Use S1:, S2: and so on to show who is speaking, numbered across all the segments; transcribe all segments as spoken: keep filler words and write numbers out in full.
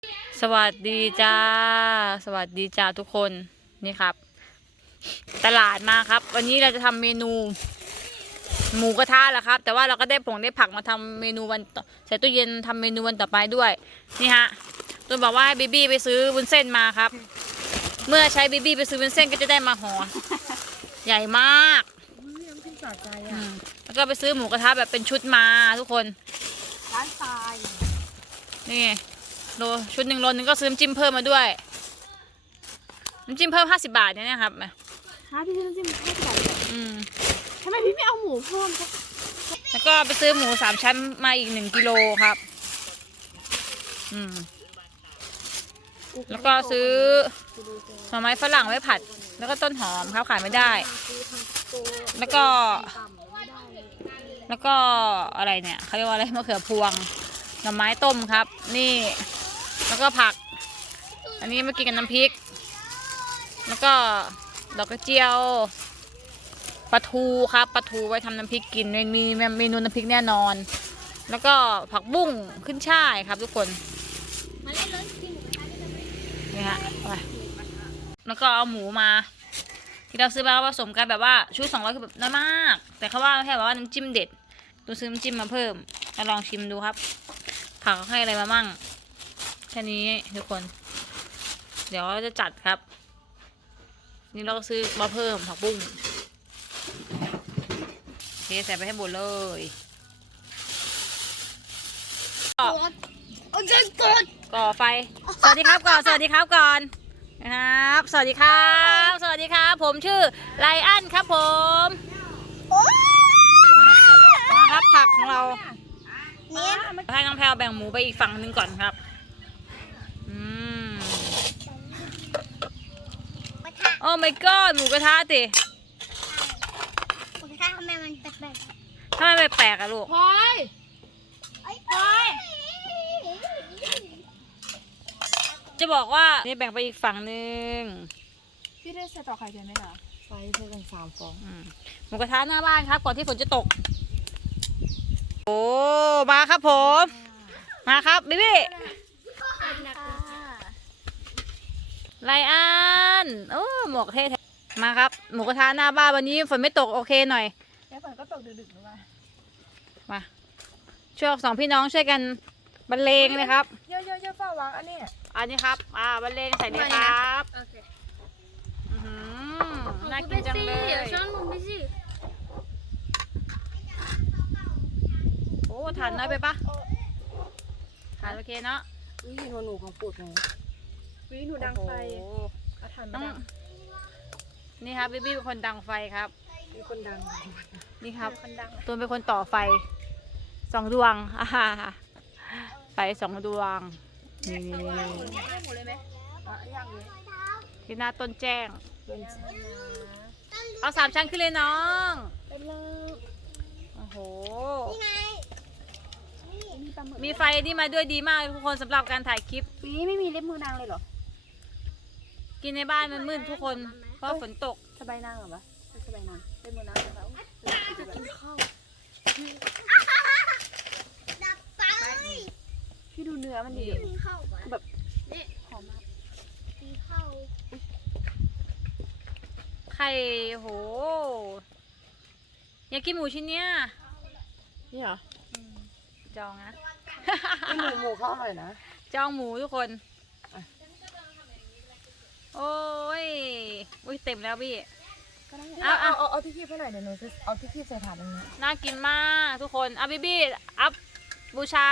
S1: สวัสดีจ้าสวัสดีจ้าทุกคนนี่ครับ ตลาดมาครับ วันนี้เราจะทำเมนูหมูกระทะแหละครับ แต่ว่าเราก็ได้ผงได้ผักมาทำเมนูวันใส่ตู้เย็นทำเมนูวันต่อไปด้วยนี่ฮะตูนบอกว่าให้บีบี้ไปซื้อวุ้นเส้นมาครับ เมื่อใช้บีบี้ไปซื้อวุ้นเส้นก็จะได้มาห่อใหญ่มากอืมแล้วก็ไปซื้อหมูกระทะแบบเป็นชุดมาทุกคน
S2: ร้านทราย
S1: นี่โลชุดหนึ่งโลนึงก็ซื้อน้ำจิ้มเพิ่มมาด้วยน้ำจิ้มเพิ่มห้าสิบบาทเนี่ยนะครับ
S2: ฮะพี่ซื้อน้ำจิ้มห้าสิบบาทเลย
S1: อืม
S2: ทำไมพี่ไม่เอาหมูเพิ่มคะ
S1: แล้วก็ไปซื้อหมูสามชั้นมาอีกหนึ่งกิโลครับอืมแล้วก็ซื้อหน่อไม้ฝรั่งไว้ผัดแล้วก็ต้นหอมครับขายไม่ได้แล้วก็แล้วก็อะไรเนี่ยเขาเรียกว่าอะไรมะเขือพวงหน่อไม้ต้มครับนี่แล้วก็ผักอันนี้มากินกับน้ำพริกแล้วก็ดอกกระเจียวปลาทูครับปลาทูไว้ทำน้ำพริกกินมีเมนูน้ำพริกแน่นอนแล้วก็ผักบุ้งขึ้นช่ายครับทุกคนนี่ฮะแล้วก็เอาหมูมาที่เราซื้อมาผสมกันแบบว่าชุดสองร้อยคือแบบน้อยมากแต่เขาว่าแค่แบบว่าน้ำจิ้มเด็ดตัวซื้อน้ำจิ้มมาเพิ่มมาลองชิมดูครับผักให้อะไรมามั่งแค่นี้ทุกคนเดี๋ยวจะจัดครับนี่เราก็ซื้อมาเพิ่มผักบุ้งเทใส่ไปให้หมดเลยก่อไฟสวัสดีครับก่อนสวัสดีครับก่อนนะครับสวัสดีครับสวัสดีครับผมชื่อไลอ้อนครับผมมาครับผักของเราให้น้องแพลวแบ่งหมูไปอีกฝั่งหนึ่งก่อนครับอืมโอ้ my god หมูกระทะติ
S3: หมูกระทะทำไมมันแปลก
S1: ๆทำไมแปลกๆอะลูก
S2: พลอยพลอย
S1: จะบอกว่านี่แบ่งไปอีกฝั่งหนึ่ง
S2: พี่ได้ใส่ต่อไข่เค็มไหมคะใส่เพิ่มเป็นสามฟอง
S1: หมูกระทะหน้าบ้านครับก่อนที่ฝนจะตกโอ้มาครับผมมาครับบิบี้ไลอ้อนโอ้หมวกเท่มาครับหมูกระทะหน้าบ้านวันนี้ฝนไม่ตกโอเคหน่อย
S2: แล้วฝนก็ตกดึกๆหรือเปล่า
S1: มาช่วยสองพี่น้องช่วยกันบรรเลงเลยครับ
S2: เยอะๆๆฝ้าวางอันนี้
S1: อันนี้ครับอ่าบรรเลงใส่เลยครับ
S3: โอเค
S1: อือน่ากินจังเลย
S3: ช้อนมุมพี่สิ
S1: โอ้ทานน้อยไปปะทานโอเคเนาะ
S2: วิธีหนูของปูดไงวิธีหนูดังไฟเอาทานมาดัง
S1: นี่ครับบี้บี้เป็นคนดังไฟครับ
S2: เป็นคนดัง
S1: นี่ครับตัวเป็นคนต่อไฟสองดวงอ่าไฟสองดวงนี่ที่หน้าต้นแจ้งเอาสามชั้นขึ้นเลยน้องโอ้โหมีไฟนี่มาด้วยดีมากทุกคนสำหรับการถ่ายคลิป
S2: นี่ไม่มีเล็บมือนางเลยเหรอ
S1: กินในบ้านมันมืดทุกคนเพราะฝนตก
S2: สบายนางเหรอวะสบายนางเล็บมือนางเขากินข้าวพี่ดูเนื้อมันดีแบบหอมมาก
S1: ไข่โหอยากกินหมูชิ้นเนี้ย
S2: นี่เหรอ
S1: จองนะ
S2: หมูหมูเขาอร่อยนะ
S1: จองหมูทุกคนโอ้ยอุ้ยเต็มแล้วพี่
S2: เอาเอาเอาเอาที่คีบให้หน่อยเดี๋ยวหนูจะเอาที่คีบใส่ถาดตรงนี้
S1: น่ากินมากทุกคนอ่ะบี้บี้อัพบูชา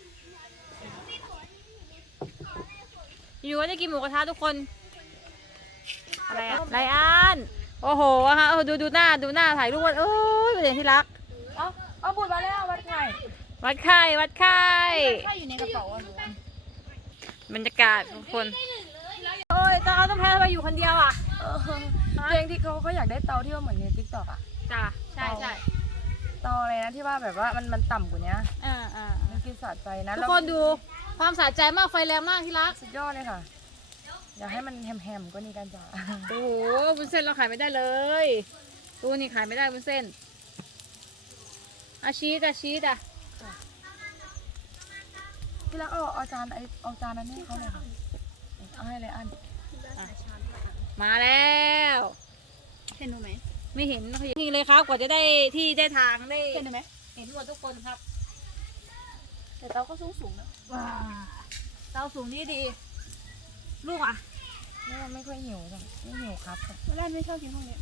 S1: อยู่ว่าจะกินหมูกระทะทุกคนอะไรอะไลอ้อนโอ้โหฮะดูดูหน้าดูหน้าถ่ายรูปว่าโอ้ยเป็นอย่างที่รัก
S2: เอาเอาบุญมาแล้ววัดไข่
S1: วัดไข่วัดไข่
S2: ไข่อยู่ในกระเป๋า
S1: บรรยากาศทุกคนโอ้ยตอนต้องแพ้ไปอยู่คนเดียวอ่ะ
S2: เจงที่เขาเขาอยากได้เตาที่ว่าเหมือนในติ๊กต็อกอ่ะ
S1: จ้าใช่ใช่
S2: เตาอะไรนะที่ว่าแบบว่ามันมันต่ำกว่านี้
S1: อ่าอ่า
S2: มันกินสะใจนะ
S1: ทุกคนดูความสะใจมากไฟแรงมากที่รัก
S2: สุดยอดเลยค่ะอยากให้มันแฮมๆก็นี่กันจ้า
S1: โอ้โหวุ้นเส้นเราขายไม่ได้เลยตู้นี่ขายไม่ได้วุ้นเส้นอาชีสอาชีสอ่ะ
S2: ที่รักเอาเอาจานไอเอาจานนั้นให้เขาเลยค่ะเอาให้เลยอัน
S1: มาแล้ว
S2: เห็นหนูไหม
S1: ไม่เห็นนี่เลยครับกว่าจะได้ที่ได้ทางได้
S2: เห็นหนูไหม
S1: เห็นหมดทุกคนครับ
S2: แต่เตาก็สูงสูงนะ
S1: ว้าเตาสูงนี่ดี ลูกอ่ะ
S2: ไม่ว่าไม่ค่อยหิวจ้ะไม่หิวครับแล้วอันไม่ชอบกินพวกนี้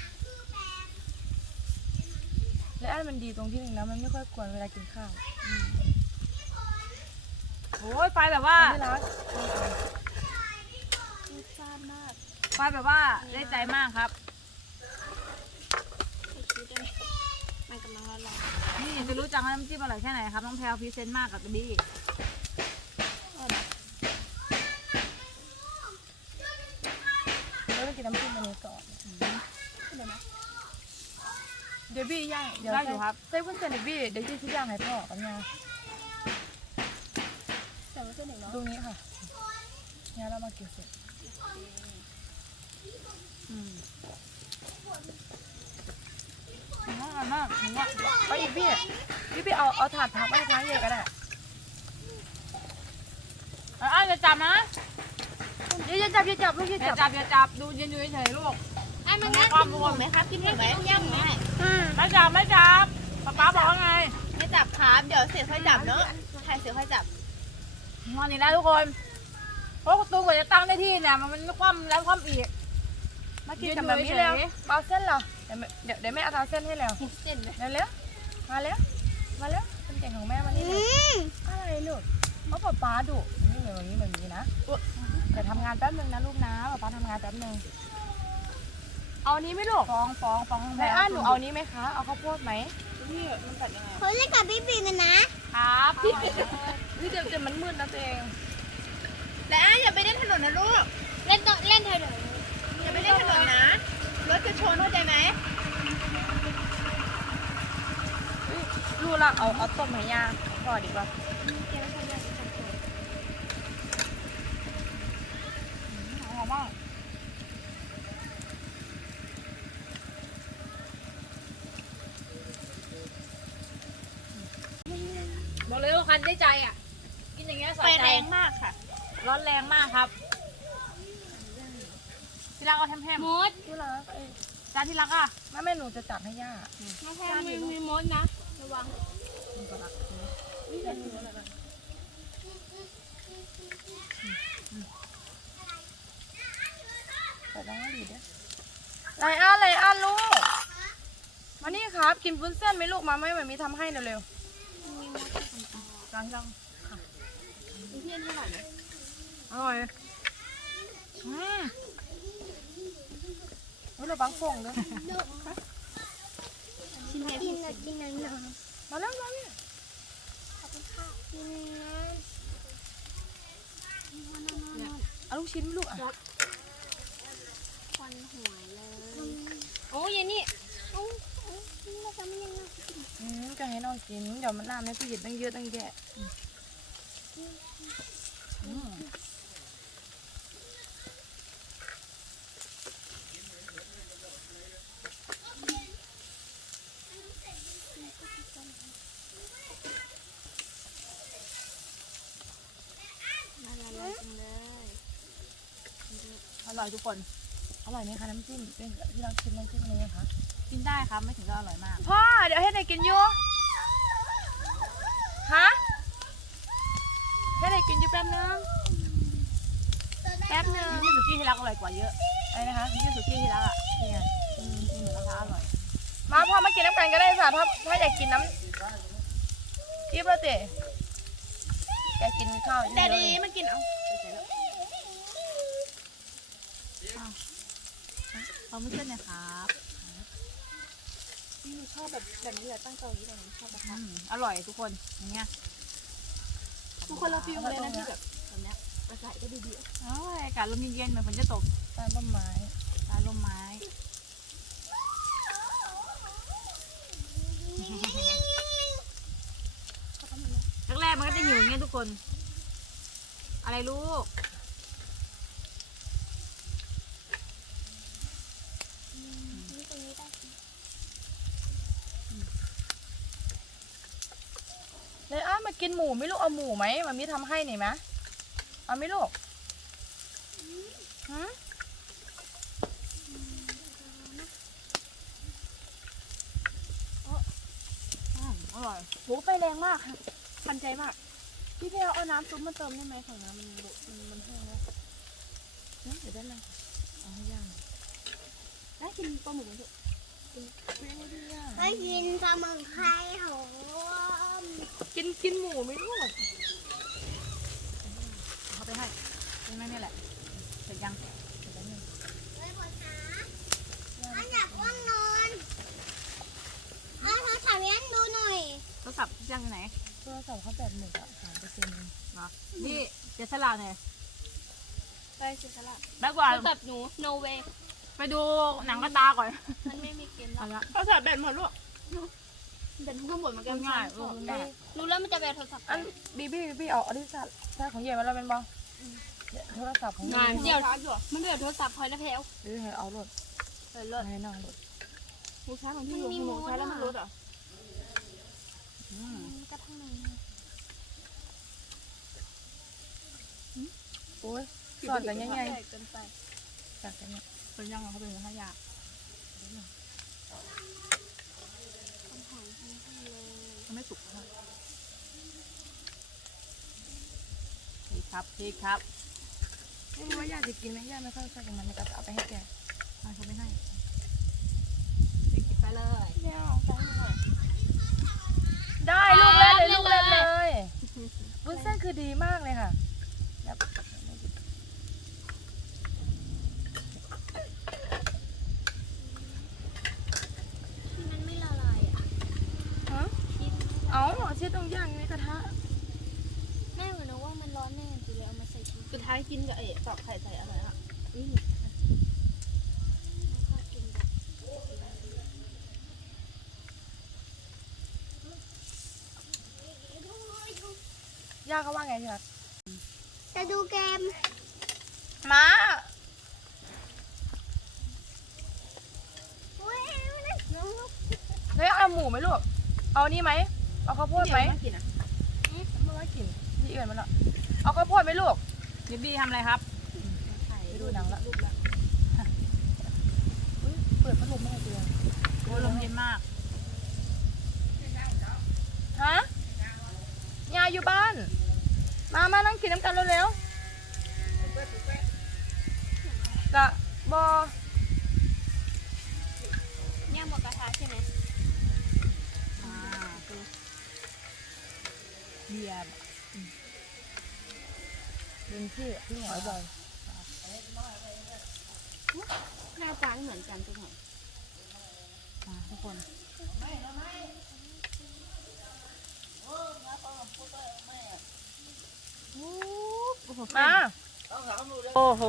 S2: และอันมันดีตรงที่หนึ่งนะมันไม่ค่อยกวนเวลากินข้าว
S1: โอ้ยไฟแบบว่า
S2: ไม่รักรสชาติมาก
S1: ไฟแบบว่าได้ใจมากครับ
S2: มันกำลังร้อน
S1: นี่จะรู้จังว่าน้ำจิ้มอร่อยแค่ไหนครับน้องแพลวพรีเซนต์มากกับดี
S2: แล้วไปกินน้ำจิ้มอันนี้ก่อนเดี๋ยวบี้ย่างเดี๋ยว
S1: ได้อยู่ครับ
S2: ใส่วุ้นเส้นเดี๋ยวบี้เดี๋ยวยี่ชิ้นย่างให้พ่อกับยาใส่วุ้นเส้นหนึ่งเนาะตรงนี้ค่ะเนี่ยเรามาเกี่ยวเสร็จ
S1: อืมอร่อยมากหนูว่า
S2: ไปอีกพี่พี่พี่เอาเอาถาดผักไปทั้งเยอะก็ได้
S1: เอ้ยอย่าจับนะ
S2: อย่าอย่าจับอย่าจับลูกอย่า
S1: อย่า
S2: จับ
S1: จับอย่าจับดูยืนอยู่เฉยๆลูก
S3: ไอ้มันงั้น
S1: ความรวม
S3: ไหมครับกินหมูไหมย่ำไหม
S1: ไม่จับไม่จับป๊าป๊าบอกว่าไง
S4: ไม่จับครับเดี๋ยวเสียค่อยจับเนาะถ่ายเสียค่อยจับ
S1: งอนอีกแล้วทุกคนเพราะประตูกว่าจะตั้งได้ที่เนี่ยมันมันคว่ำแล้วคว่ำอีก
S2: มากินกับแบบนี้แล้วเอาเส้นเหรอเดี๋ยวเดี๋ยวเดี๋ยวแม่เอาเอาเส้นให้แล้ว
S4: เส้นเลย
S2: เร็วเร็วมาแล้วมาแล้วเป็นเก่งของแม่มานี่เลยอะไรลูกเอาป๊าป๊าดุนี่แบบนี้แบบนี้นะเดี๋ยวทำงานแป๊บนึงนะลูกนะป๊าป๊าทำงานแป๊บนึงเอานี้ไหมลูก
S1: ฟ้องฟ้องฟ้อง
S2: แม่อ้านหนูเอานี้ไหมคะเอาข้าวโพดไหม
S4: พี่มันตัดยังไง
S3: เขาเล่นกับพี่ปีกันนะครับ
S2: นี่เดี๋ยวเดี๋ยวมันมืดนะตัวเอง
S4: และอ่ะอย่าไปเล่นถนนนะลูก
S3: เล่นต่อเล่นเถอะ
S4: อย่าไปเล่นถนนนะรถจะชนเข้าใจไหม
S2: ลูกละเอาเอาต้มให้ย่าก่อนดีกว่า
S1: หอมมากบอกเลยว่าคันได้ใจอ่ะกินอย่างเงี้ยส
S4: ไฟ
S1: บายใจ
S4: แรงมากค่ะ
S1: ร้อนแรงมากครับที่รักเอาแฮม
S3: มด
S2: ลูกละเอ้ย
S1: ๆจานที่รักอ่ะ
S2: แม่แม่หนูจะจัดให้ย่า
S3: มาแทนมีมีมดนะระวัง
S2: เปิดร้านดีด้วยไรอ้านไรอ้านลูกมานี่ครับกินวุ้นเส้นไหมลูกมาไหมแบบมีทำให้เร็วๆจังจัง
S4: เพื่อนเท่าไหร่นะ
S2: อร่อย
S1: อืม
S2: เฮ้ยเราบังฟงด้วย
S3: กินให้กินหน่อยกินหน่อยหน่อย
S2: มาแล้วมาเนี่ย
S3: ขอบคุณค่ะกินนะ
S2: เอาลูกชิ้นลูกอ่ะ
S3: ควันหัวเลยโอ้ยนี่โอ้ยนี่เราทำยังไง
S2: อืมจะให้น้องกินเดี๋ยวมันน้ำในตู้เย็นตั้งเยอะตั้งแยะอืม
S3: มาละลายจังเลย
S1: อร่อยทุกคน
S2: อร่อยไหมคะน้ำจิ้มเป็นที่เราชิมน้ำจิ้มอันนี้นะคะ
S1: กินได้ครับไม่ถึงก็อร่อยมาก
S2: พ่อเดี๋ยวให้เด็กกินอยู่ฮะให้เด็กกินอยู่แป๊บนึงแป๊บนึง
S1: นี่สุกี้ที่รักอร่อยกว่าเยอะ
S2: อะไรนะคะ
S1: นี่สุกี้ที่รักอ่ะนี่ไงอืมหมูกระทะอร่อย
S2: มาพ่อมากินน้ำกันก็ได้ค่ะถ้าถ้าอยากกินน้ำจิ๊บแล้วเตะอยากกินข้าว
S4: แต่ดีมากินเอา
S1: เราไม่เชื่อเนี่ยครับ
S4: หนูชอบแบบแบบนี้แหละตั้งเตาอย่างนี้เลยหนูชอบแบบ
S1: อืมอร่อยทุกคนอย่างเงี้ย
S4: ทุกคนเราฟิลเลยนะที่แบบแบบเนี้ยอากาศก็ดี
S1: โอ้ยอากาศลมเย็นๆเหมือนฝนจะตก
S2: ใต้ต้นไม้
S1: ใต้ร่มไม้แรกๆมันก็จะหิวอย่างเงี้ยทุกคน อะไรลูก
S2: เลยอ้ามากินหมูไหม่ลูกเอาหมูไหมมามีทำให้หน่อยไหมเอาไหม่ลูกฮะอร่อย
S4: โหไฟแรงมากทันใจมากพี่เพลเอาน้ำซุปมาเติมได้ไหมของน้ำมันมันมันแห้งแล้ว
S2: เดี๋ยวได้เลยเอาให้ย่าง
S4: ได้กินปลาหมึกไหมลูก
S3: ไปกินปลาหมึกไข่หอม
S4: กินกินหมูไหมลูก
S2: เขาไปให้ใช่ไหมนี่แหละเสร็จยังเสร็จแล้วนี่
S3: ไปบนขาอันอยากว่างนอนเอาโทรศัพท์ยันดูหน่อย
S2: โทรศัพท์ยังไหนโทรศัพท์เขาแบบหนึ่งอะสามเปอร์เซ็นต์นี่เจสลาเนี่ย
S4: ไปเสียสละ
S2: แบ็กกว่า
S4: โทรศัพท์หนู no way
S2: ไปดูหนังกระตาก่อน
S4: มันไม่มีเกม
S2: เอา
S4: แล้ว
S2: ละ
S4: โทรศัพท์แบตหมดลูกแบตทุกหมดเหมือนกัน
S2: ง่าย
S4: รู้
S2: ง่าย
S4: แล้วมันจะแบตโทรศัพท์
S2: อันบีบี้บีบี้เอาอธิษฐานถ้าของเย่มาแล้วเป็นบ้างโทรศัพท์ของ
S4: งานเดียวมันเดือดโทรศัพท์พลอยแล้วแพ้ว
S2: หรือให้เอารถ
S4: เออเลิศ
S2: ให้นั่งรถ
S4: มูช้าของพี่หนูหนูใช้แล้วมันลดเหรอ
S3: กระทั่งหนึ่ง
S2: โอ้ยสอนกันยังไง
S4: เกินไป
S2: จากกันเนี่ยเป็นยังเขาเป็นขยะมันไม่สุกพี่ครับพี่ครับไม่รู้ว่าย่าจะกินไหมย่าไม่ค่อยชอบกินมันก็จะเอาไปให้แกเขาไม่ให้
S4: เด็กกินไปเลย
S2: ไม่เอาใส่หน่อยได้ลูกเล่นเลยลูกเล่นเลยวุ้นเส้นคือดีมากเลยค่ะแบบ
S3: ที่มันไม่ละลายอ่ะ
S2: ฮะเอาเช็ดตรงย่างในกระทะ
S3: แม่เหมือนนึกว่ามันร้อนแน่จริงเลยเอามาใส่ชิ้น
S4: สุดท้ายกินกับเอ๋ตอกไข่ใส่อะไรอ่ะอืม
S3: แล้วก็กินแบบ
S2: ย่าเขาว่าไงจ๊ะ
S3: จะดูเกม
S2: ม้า
S3: อุ้ย
S2: แล้วเอาหมูไหมลูกเอานี่ไหมเอาข้าวโพดไหม
S4: กินอ่ะ
S2: ไม่ว่ากินที่อื่นมันละเอาข้าวโพดไหมลูกยิบบี้ทำอะไรครับ
S4: ไข่
S2: ไปดูหนังละ
S4: รูปละ
S2: อุ๊ยเปิดพัดลมไม่ได้เตือนโอ้ยลมเย็นมากฮะยายอยู่บ้าน มามานั่งกินน้ำกันเร็วๆกะบ
S3: ย่า
S2: ย่
S3: งบอกกระทะใช่ไหม
S2: เบียร์เป็นพี่พี่หอยบอย
S4: หน้าตาไม่เหมือนกันตรงไหน
S2: มาทุกคนมาโอ้โห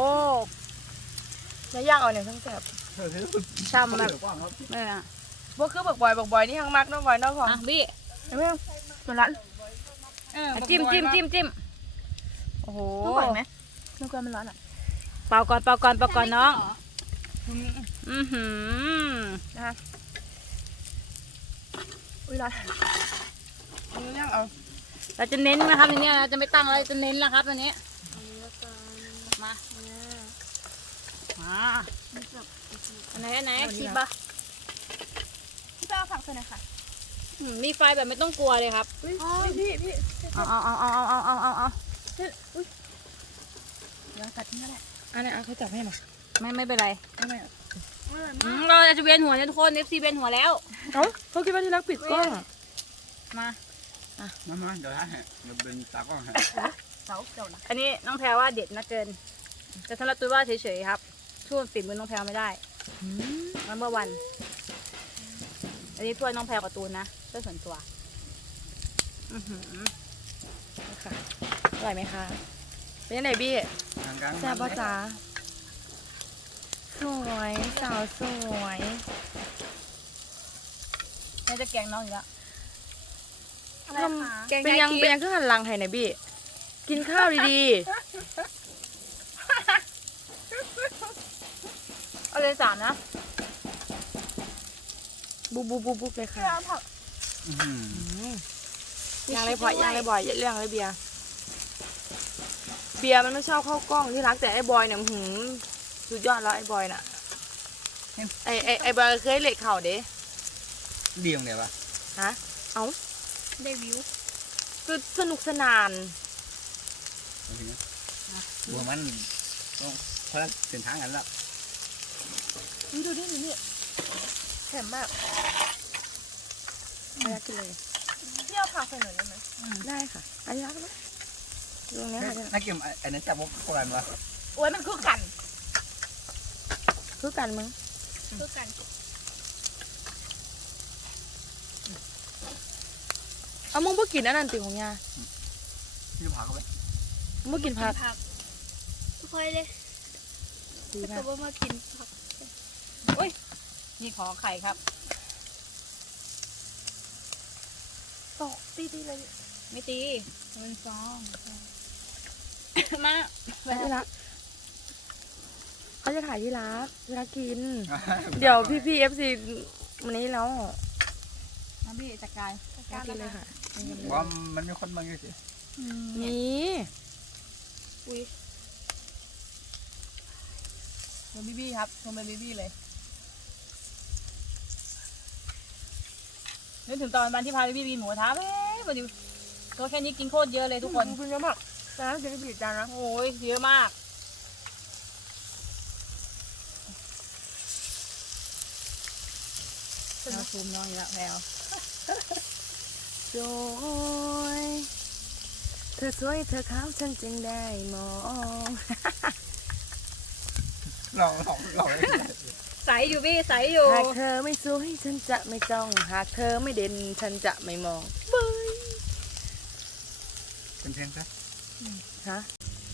S2: แล้วย่างเอาเนี่ยทั้งแสบช่ำแบบนี่นะพวกคือบักบอยบักบอยนี่ทั้งมักน้องบอยน้องของ
S1: อ่ะบี้
S2: เห็นไหมตัวนั้น
S1: จิ้มจิ้มจิ้มจิ้มโอ้โห
S2: น้องบอยไหมน้องกวนมันร้อนอ่ะ
S1: เป่าก่อนเป่าก่อนเป่าก่อนน้อง
S2: อืม
S1: อือหือ
S2: นะคะอุ้ยร้อนเอาย่างเอา
S1: เราจะเน้นนะครับทีนี้เราจะไม่ตั้งอะไรจะเน้นแล้วครับวันนี้มามาอันไหนอันไหนชิบะ
S4: พี่ป้าผักใส่หน่อยค่ะ
S1: อืมมีไฟแบบไม่ต้องกลัวเลยครับ
S2: พี่พี่พี่
S1: เอาเอาเอาเอาเอาเอาเอาเอา
S2: เดี๋ยวตัดทิ้งก็ได้อันนี้เอาเขาจับให้หน่อย
S1: ไม่ไม่เป็นไร
S2: ไม่ไม่
S1: อืมเราจะเวียนหัวเนี่ยทุกคนเอฟซีเวียนหัวแล้ว
S2: เอ้าเขาคิดว่าที่รักปิดกล้อง
S1: มา
S5: มามาเดี๋ยวให้เดี๋ยวเป็นตากล้องให้
S2: เสาเจ้านะ
S1: อันนี้น้องแพรว่าเด็ดนะเกินแต่สำหรับตัวว่าเฉยๆครับช่วยฝีมือน้องแพรไม่ได้มันเมื่อวัน อันนี้ถ้วยน้องแพรกับตูนนะช่วยส่วนตัวอือหือ
S2: ค่ะอร่อยไหมคะเป็นยังไงบี้
S5: ทางกลาง
S2: แซ่บป่ะจ๊ะสวยสาวสวย
S1: แม่จะแกงน้องอยู่แล้ว
S2: ทำเป็นยังเป็นยังคือหันหลังให้ไหนบี้กินข้าวดี
S1: เอาเลยสามนะ
S2: ๆบุบบุบบุบบุบเลยค่ะ
S5: อื้อหือ
S2: อืมย่างเลยพอยย่างเลยบ่อยเรื่องเลยเบียร์เบียร์มันไม่ชอบเข้ากล้องที่รักแต่ไอ้บอยเนี่ยหืมสุดยอดแล้วไอ้บอยน่ะไอ้ไอ้ไอ้บอยเคยเละเข่าเด้
S5: ดีตรงไหนวะ
S2: ฮะเอ้า
S3: ได้วิว
S2: คือสนุกสนาน
S5: บัวมันต้องเพราะเส้นทางกันแล้ว
S2: นี่ดูดินี่นี่แข็มมากอะไรกินเลย
S4: พี่เอาผักใส่หน่อยได้ไหม
S2: ได้ค่ะอันนี้รักไหมตรงนี้ค่ะ
S5: นักเก็บอันนั้นจับพวกโบราณวะ
S4: โอ้ยมันคือกัน
S2: คือกันมึง
S3: คือกัน
S2: เอามึงบ่กินอันนั้นติของยา
S5: พี่ผ่าเข้าไป
S2: มึงบ่กินผัก
S3: ผักทุกคนเลย
S2: ดี
S3: แต่
S2: มาก
S3: ว่ามากินผัก
S1: นี่ขอไข่ครับ
S2: ตกตีตีเลย
S1: ไม่ตีมันฟอง มา
S2: ไปที่รักเขาจะถ่ายที่รักที่รักกิน เดี๋ยวพี่พี่เอฟซีวันนี้แล้ว
S1: มาบี้จัดการ
S2: รักกินเลยค่ะ
S5: ว่ามันมีคนบางอยู่สิ
S2: นี่
S1: ชมบีบี้ครับชมเป็นบีบี้เลยนึกถึงตอนวันที่พาบีบี้กินหมูกระทะเฮ้ยวันนี้ตัวแค่นี้กินโคตรเยอะเลยทุกคน
S2: คุณเยอะมากแต่ถ้ากินผิดจานนะ
S1: โอ้ยเยอะมากเราซูมน้องอีกแล้วแพลว
S2: สวยเธอสวยเธอขาวฉันจึงได้มอง
S5: ลองลองลอง
S1: ใสอยู่พี่ใสอยู่
S2: หากเธอไม่สวยฉันจะไม่จ้องหากเธอไม่เด่นฉันจะไม่มองเบย
S5: เป็นเพลงซะ
S2: ฮะ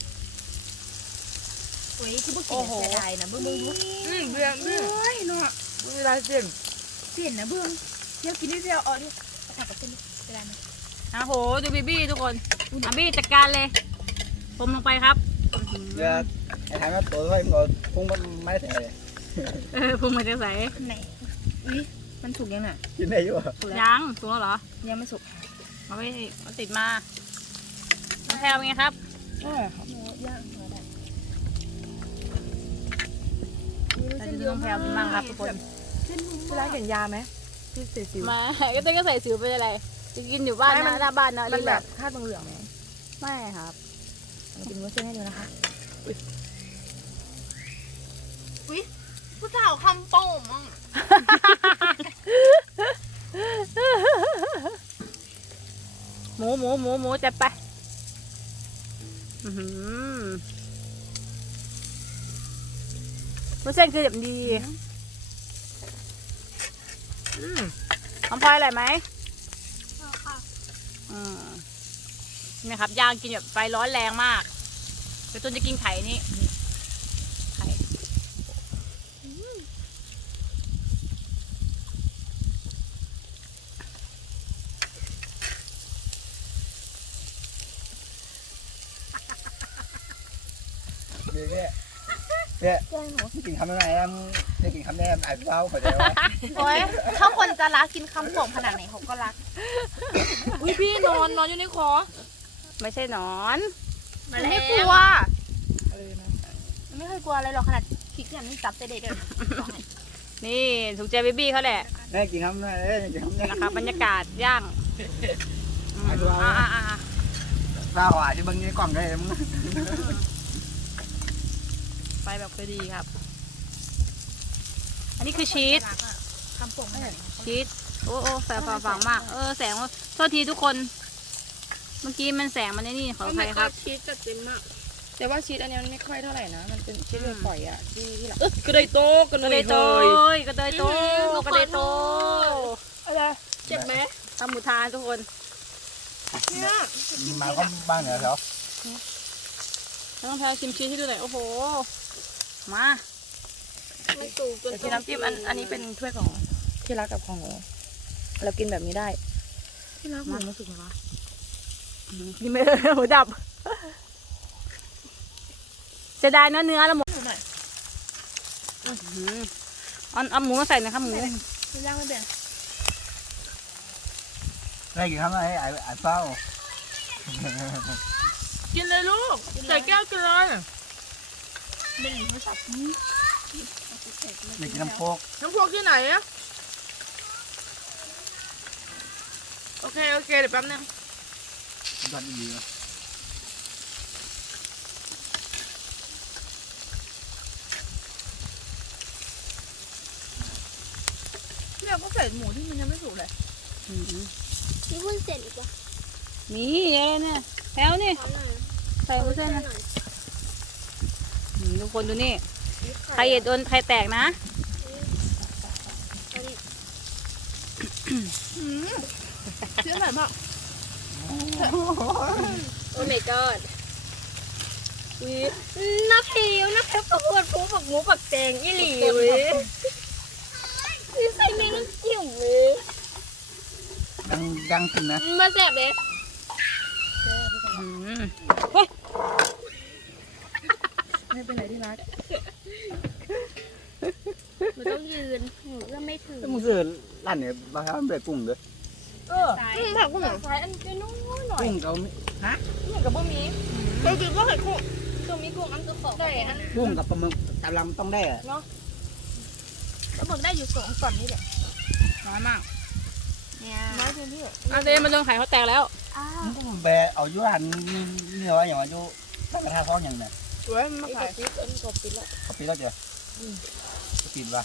S3: โอ้ยที่พวกกินเสียดายนะเบิ้งเบิ้งดู
S2: อืมเบื่อเบื่อเนาะเวลาเส้น
S3: เปลี่ยนนะเบิ้งเที่ยวกินนิดเดียวเอาดิผักกับเส้นเสียดายไหม
S1: อ่ะโหดูบีบี้ทุกคนอ่ะบี้จัดการเลยผมลงไปครับ
S5: เดี๋ยวไอ้ทางนั้นตัวให้มันคงมันไม่ได้เลย
S1: เออพุงมันจะใส
S3: ไหน
S2: มันสุกยังไง
S5: กินได้อยู่
S1: ยังสูงแล้วเหรอ
S2: ยังไม่สุก
S1: มาไม่มาติดมาน้องแพลวเป็นไงครับ
S2: เออครับย่างมาได้
S1: เราจะดูน้องแพลวบ้างครับทุกคน
S2: เวลาเห็นยาไหมที่เสียสิว
S1: มาก็เต้นก็ใส่สิวไปอะไรจะกินอยู่บ้าน
S2: ไม่มั
S1: นะ
S2: น
S1: หน้าบ้านนะ
S2: มัน
S1: รี
S2: แบ
S1: แบบ บ
S2: คาดเหลืองๆไหม
S1: ไม่ครับ
S2: เรากินมื้อเส้นให้ดูนะคะ
S3: ผู้สาวคำโป่งอ่ะ
S1: หมูหมูหมูหมูจัดไปอือหือวุ้นเส้นคือแบบดีอืมน้องพลอยอร่อยไหมอืมนี่ครับย่างกินแบบไฟร้อนแรงมากเดี๋ยวต้นจะกินไข่นี่นี่ไข่
S5: เดี๋ยวเนี่ยเนี่ยกินคำยังไงอ่ะจะกินคำแน่อ่านเล่าเข้าใจว่า
S3: โอ้ยถ้าคนจะรักกินคำโป่งขนาดไหนเขาก็รัก
S2: อุ้ยพี่นอนนอนอยู่ในคอ
S1: ไม่ใช่หนอน
S3: มันไม่กลัวมันไม่เคยกลัวอะไรหรอกขนาดพริกเนี่ยมันจับเสด็จเลย
S1: นี่ถูกใจเบบี้เขาแหละ
S5: แม่กินคำแน่เอ้ยกินคำแน่
S1: นะครับบรรยากาศย่างอืมอ่าอ่าอ่า
S5: เล่าอ่ะที่เบิ้งในกล่องได้มึง
S1: ไปแบบพอดีครับ อันนี้คือชีส
S3: คำโป่งขนาดไหน
S1: ชีสโอ้โอ้แสงฝังมาก เออแสงโทษทีทุกคน เมื่อกี้มันแสงมันในนี่ขออภัยครับ
S2: ชีสจัดเต็มมาก แต่ว่าชีสอันนี้มันไม่ค่อยเท่าไหร่นะ มันเป็นชีสเลยปล่อยอ่ะที่ที่หลังกระเดยโตกระ
S1: กระ
S2: เด
S1: เด
S2: ย
S1: ย
S2: โต
S1: โต
S2: ย
S1: ยกระเดยโตกระเดยโต
S2: อะไร
S3: เจ็บไหม
S1: ทำหมูทานทุกคน
S5: มาก็บ้านเหนือเขา
S1: แล้วต้องแพลชิมชีสให้ดูหน่อย โอ้โห มา
S3: มันสูงจน
S2: แต่ที่น้ำจิ้มอันอันนี้เป็นถ้วยของที่รักกับของหนูเรากินแบบนี้ได้ที่รักหมูมันสุกไหมวะ
S1: นี่ไม่เลยหัวดับเสียดายเนื้อเนื้อแล้วหมดอื้อหือเอาเอาหมูมาใส่หนะครับหมู
S3: ย่างไม่เป็น
S5: ได้กินคำอะไรไอ้ไอ้เฝ้า
S2: กินเลยลูกใส่แก้วกินเลย
S4: เป็นหรือเขาสับ
S5: ได้กินน้ำโคก
S2: น้ำพวกที่ไหนอะโอเคโอเคเดี๋ยวแป๊บนึง
S5: ยอดดีเลย
S4: เนี่ยก็ใส่หมูที่มันยังไม่สุกเลย
S1: อืม
S3: นี่เพิ่งเสร็จอีกวะ
S1: นี่อะไรเนี่ยแถวนี่
S3: ขอหน่อย
S1: ใส่วุ้นเส้นนะ
S3: หน่อย
S1: อืมทุกคนดูนี่ใครอย่าโดนใครแตกนะ
S3: อันนี้
S4: เชื่อหน่อยมาก
S3: โอ้ my god อุ้ยนับเทียวนับเทียวประกวดผู้ปักหมูปักแตงยี่หลีเว้ยนี่ใส่เมนูจิ้มเว้ย
S5: ยังยังกินนะ
S3: มาแซ่บเลย
S1: อืม
S4: ไม่เป็นไรที่รัก
S3: มันต้องยืนหนูก็ไม่ถึง
S5: มึงซื้อร้านเนี่ยราคามันเบรกุ้งเลย
S2: เออ
S3: อืมผักกุ้งเหรอ
S2: ใส่อันเป็นน้อยหน่อย
S5: กุ้งเขาไม่
S2: เหมือนกับบะหมี่
S4: จริงๆก็เห็นกุ้ง
S3: ตัวมีกุ้งอันตัวขอบ
S2: ได้อัน
S5: กุ้งกับปลาหมึกกำลังต้องได้อะ
S4: แล้วมึงได้อยู่สองก่อนนี่แหละ
S1: น้อยมาก
S3: เนี่ย
S4: น้อยเพียงที่
S1: อ่ะเดนมาโดนไข่เขาแตกแล้ว
S3: อ้าว
S5: มึงก็แบะเอาอยู่ร้านนี่นี่ว่าอย่างว่าอยู่ตั้งกระทะท้องอย่างเนี่ย
S4: สวยมันมา
S2: ไอ้
S4: ขาย
S2: กบปิ๊กอันกบปิ๊กละ
S5: เขาปีแล้วเจ้ะปีนปะ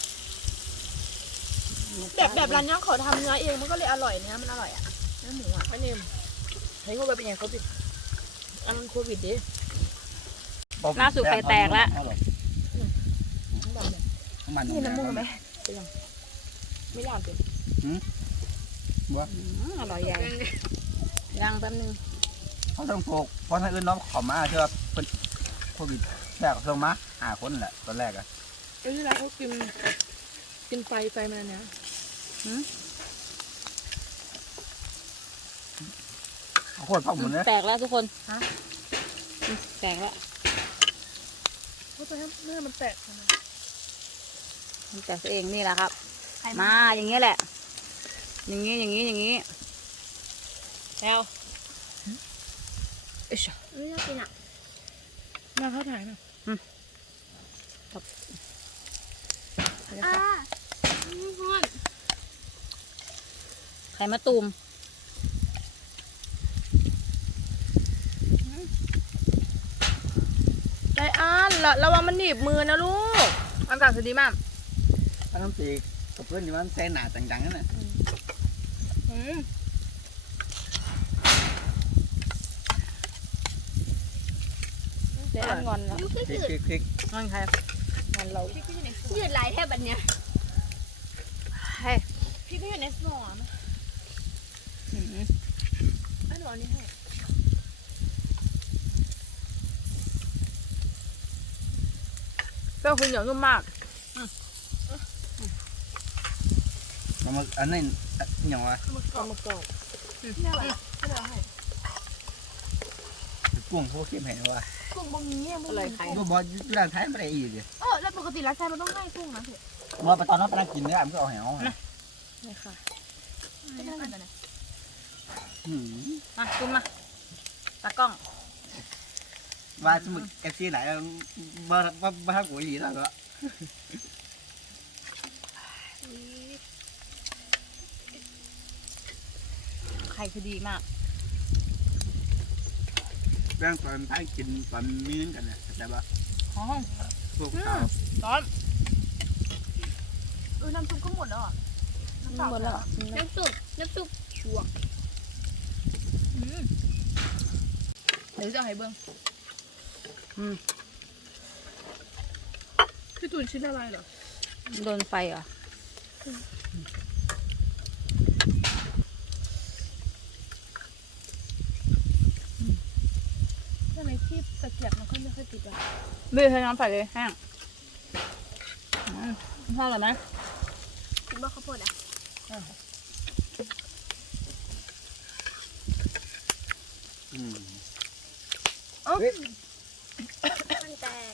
S4: แบบแบบร้านนี้เขาทำเนื้อเองมันก็เลยอร่อยเนื้อมันอร่อยอ่ะเนื้อหมูอ่ะ
S2: อันนี้ให้เขาไปเป็นยังเขาปิดอันโควิดดิ
S1: ล่าสุดไข่แตกแล้ว
S2: ทั้งดำเลย
S5: มัน
S4: นี่น้ำมูกไหม
S2: ไม่ยากเลย
S1: อืมอร่อยใหญ่ย่างแป๊บนึง
S5: เขาต้องโฟกเพราะถ้าอื่นน้องขอมาเชื่อเป็นโควิดแรกส่งมาหาคนแหละตอนแรกอะ
S2: เอ้ยที่ร้านเขากินกินไฟไฟมันนะ
S5: เขาโคตรพักหมดเลย
S1: แตกแล้วทุกคนอืมแตกแล้ว
S4: เขาจะให้เนื้อมันแตก
S1: มันแตกตัวเองนี่แหละครับ มาอย่างเงี้ยแหละ อย่างงี้อย่างงี้อย่างงี้แล้ว
S2: เอ้ยช
S3: ไม่ชอบกินอ่ะ
S2: มาเข้าถ่ายหน่อย
S3: อ่าอืมฮ้อน
S1: ไข่มะตูม
S4: ใจอ้านระระวังมันหนีบมือนะลูกอากาศสดีมาก
S5: ถ้าน้ำตีกับเพื่อนอยู่มันแซ่หนาจังๆนั่นแหละ
S1: เดี๋ยวอันงอนแล้ว
S3: ยูคือ
S5: พริก
S3: ยืด
S5: พริกพริก
S1: งอนใครงอนเรา
S3: ยืดหลายแทบแบบเนี้ย
S1: ให้
S4: พี่ก็อยู่ในสมอง
S1: อืม
S4: ไอ้หนูอันนี้ให้
S2: เปรี้ยวคุณเหนียวนุ่มมาก
S5: มันมาอันนั้นอย่างว่า
S4: มือกรอบมือกรอบนี่อะไรไม่ได้ให้
S5: กุ้งพวกเข้มแข็งว่า
S4: กุ้งบะหมี่ยังไม่
S2: อะไร
S4: มี
S2: ใคร
S5: ดูบอลยูร้านไทยไม่ได้อีกเลย
S4: เออแล้วปกติร้านชายมันต้องให้กุ้งนะพี่
S5: เมื่อไปตอนนั้นไปนั่งกินเนื้อมันก็เอาแหว
S2: นี่ค่ะ
S4: ไม่ได้ให้ไหน
S5: อืม
S1: มาจุ่มมาตากล้อง
S5: ว่าสมุดเอฟซีไหนบ้าบ้าบ้ากูอีแล้วก็
S1: ไข่คือดีมาก
S5: เรื่องตอนท้ายกินตอนมีนึงกันเนี่ยแต่ว่า
S1: หอม
S5: พวกเรา
S1: ร้อน
S4: เออน้ำซุปก็หมดแล้วอ่ะน้ำเปล่า
S1: หมดแล้ว
S3: น้ำซุปน้ำซุปชัวร์
S2: เดี๋ยวจะเอาให้เบิ้ง
S1: อืม
S4: พี่ตูนชิ้นอะไรเหรอ
S1: โดนไฟเหรอ
S4: ทำไมที่ตะเกียบมันค่อยไม่ค่อยติดอ่ะ
S1: ไม่ใช้น้ำใส่เลยแห้งอืมชอบเหรอไหม
S3: กินบ้าข้าวโพดอ่ะ
S5: อืม
S3: มันแตก